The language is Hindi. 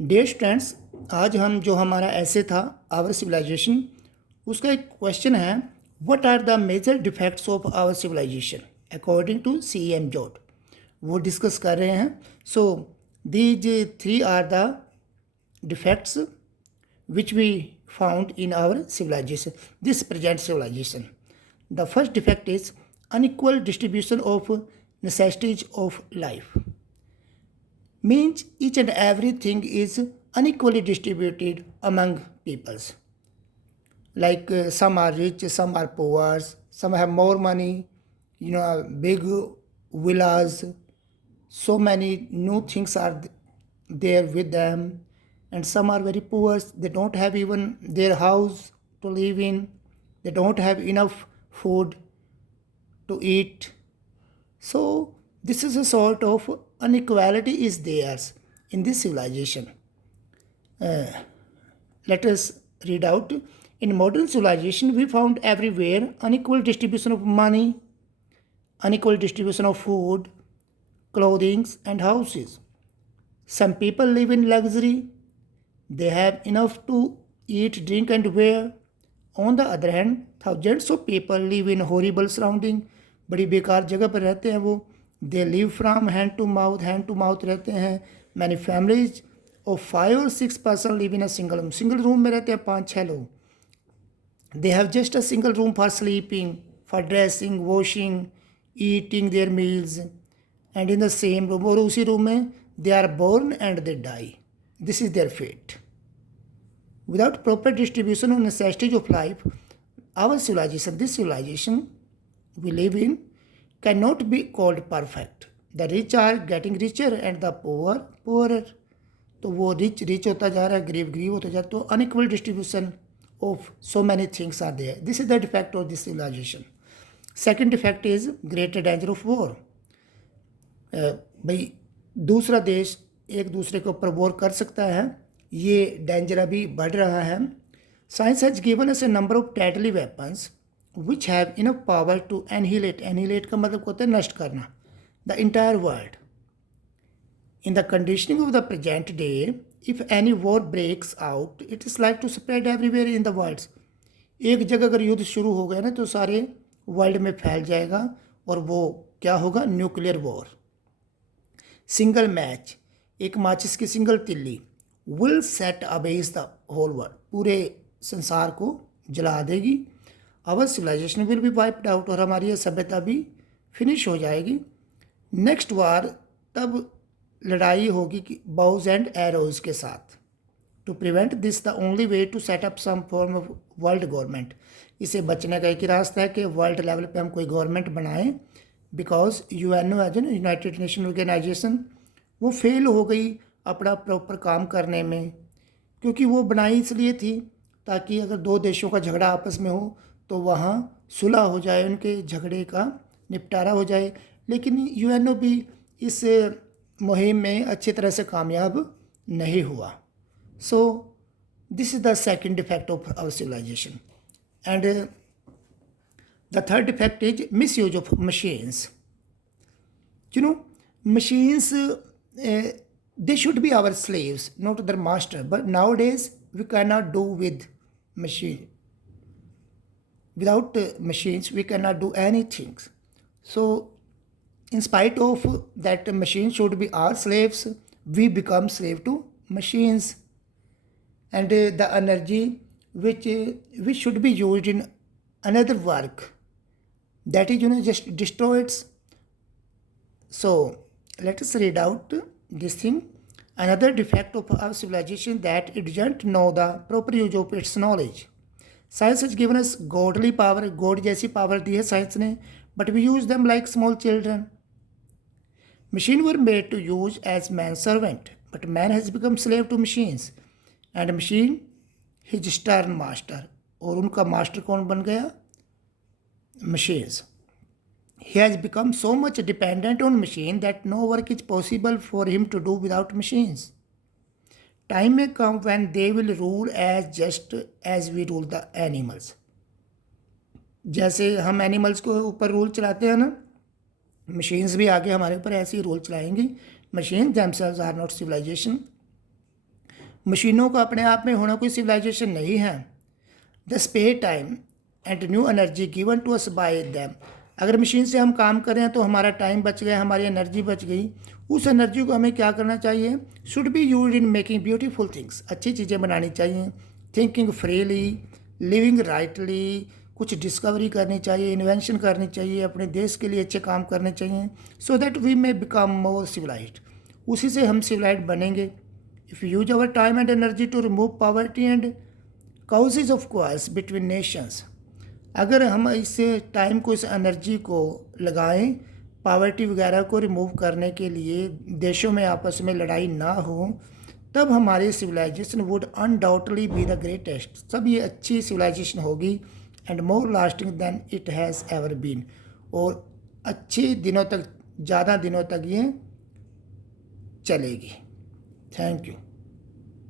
डियर स्टूडेंट्स, आज हम जो हमारा ऐसे था आवर सिविलाइजेशन, उसका एक क्वेश्चन है, what are the major defects of our civilization according to CM George. वो डिस्कस कर रहे हैं। So these three are the defects which we found in our civilization, this present civilization. The first defect is unequal distribution of necessities of life. Means each and everything is unequally distributed among peoples. Like some are rich, some are poor, some have more money, big villas, so many new things are there with them, and some are very poor, they don't have even their house to live in, they don't have enough food to eat. So this is a sort of inequality is theirs in this civilization. Let us read out. In modern civilization, we found everywhere unequal distribution of money, unequal distribution of food, clothing, and houses. Some people live in luxury, they have enough to eat, drink, and wear. On the other hand, thousands of people live in horrible surrounding. बड़ी बेकार जगह पर रहते हैं वो. They live from hand to mouth रहते हैं. Many families of 5 or 6 person live in a single room. Single room में रहते हैं 5-6 लोग. They have just a single room for sleeping, for dressing, washing, eating their meals, and in the same room और उसी रूम में they are born and they die. This is their fate. Without proper distribution of necessities of life, our civilization, this civilization we live in, cannot be called perfect. The rich are getting richer and the poor poorer. तो वो रिच होता जा रहा है, गरीब होता जा रहा है. तो unequal distribution of so many things are there. This is the defect of this civilization. Second defect is greater danger of war. भाई दूसरा देश एक दूसरे के ऊपर वॉर कर सकता है, ये डेंजर अभी बढ़ रहा है. Science has given us a number of deadly weapons which have enough power to annihilate का मतलब होता है नष्ट करना the entire world. In the conditioning of the present day, if any war breaks out, it is like to spread everywhere in the world. एक जगह अगर युद्ध शुरू हो गया ना तो सारे वर्ल्ड में फैल जाएगा और वो क्या होगा, न्यूक्लियर वॉर. सिंगल मैच, एक माचिस की सिंगल तिल्ली, will set ablaze the whole world, पूरे संसार को जला देगी. Our civilization will be wiped out, और हमारी यह सभ्यता भी फिनिश हो जाएगी. नेक्स्ट वार तब लड़ाई होगी कि बाउज एंड एरोज के साथ. To prevent this the only way to set up some form of world government. इसे बचने का एक ही रास्ता है कि वर्ल्ड लेवल पे हम कोई गवर्नमेंट बनाएं, because UNO as an united nation organisation वो फेल हो गई अपना प्रॉपर काम करने में, क्योंकि वो बनाई इसलिए थी ताकि अगर दो देशों का झगड़ा आपस में हो तो वहाँ सुलह हो जाए, उनके झगड़े का निपटारा हो जाए. लेकिन UNO भी इस मुहिम में अच्छी तरह से कामयाब नहीं हुआ. So this is the second defect of our civilisation. And the third defect is misuse of machines. Machines, they should be our slaves, not their master. But nowadays we cannot do with machine. Without machines we cannot do anything. So in spite of that machines should be our slaves, we become slave to machines. And the energy which should be used in another work, that is just destroyed. So let us read out this thing. Another defect of our civilization that it doesn't know the proper use of its knowledge. Science has given us godly power, God जैसी पावर दी है साइंस ने, but we use them like small children. Machines were made to use as man's servant, but man has become slave to machines, and machine his stern master. और उनका मास्टर कौन बन गया? Machines. He has become so much dependent on machine that no work is possible for him to do without machines. Time may come when they will rule as just as we rule the animals. जैसे हम एनिमल्स को ऊपर रूल चलाते हैं ना, मशीन्स भी आगे हमारे ऊपर ऐसे ही रूल चलाएंगी. Machine themselves are not civilization. मशीनों का अपने आप में होना कोई सिविलाइजेशन नहीं है। The spare time and new energy given to us by them. अगर मशीन से हम काम कर रहे हैं तो हमारा टाइम बच गया, हमारी एनर्जी बच गई। उस एनर्जी को हमें क्या करना चाहिए? Should be use in making beautiful things. अच्छी चीज़ें बनानी चाहिए। थिंकिंग फ्रीली, लिविंग राइटली, कुछ डिस्कवरी करनी चाहिए, इन्वेंशन करनी चाहिए, अपने देश के लिए अच्छे काम करने चाहिए, so that we may become more civilised. उसी से हम सिविलाइज्ड बनेंगे। If you use our time and energy to remove poverty and causes of quarrels between nations. अगर हम इस टाइम को, इस एनर्जी को लगाएं पावर्टी वगैरह को रिमूव करने के लिए, देशों में आपस में लड़ाई ना हो, तब हमारी civilisation would undoubtedly be the greatest. सब ये अच्छी सिविलाइजेशन होगी and more lasting than it has ever been. और अच्छे दिनों तक, ज़्यादा दिनों तक ये चलेगी। Thank you.